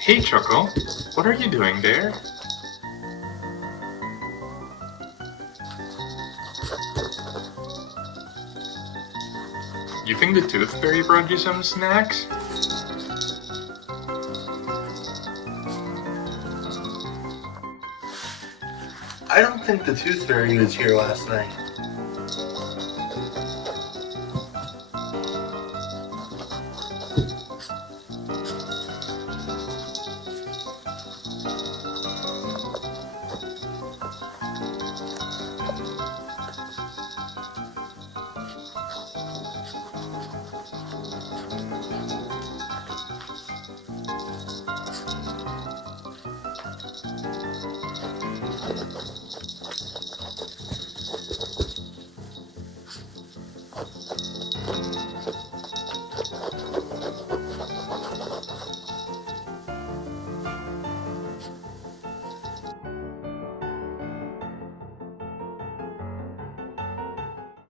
Hey Choco, what are you doing there? You think the tooth fairy brought you some snacks? I don't think the tooth fairy was here last night.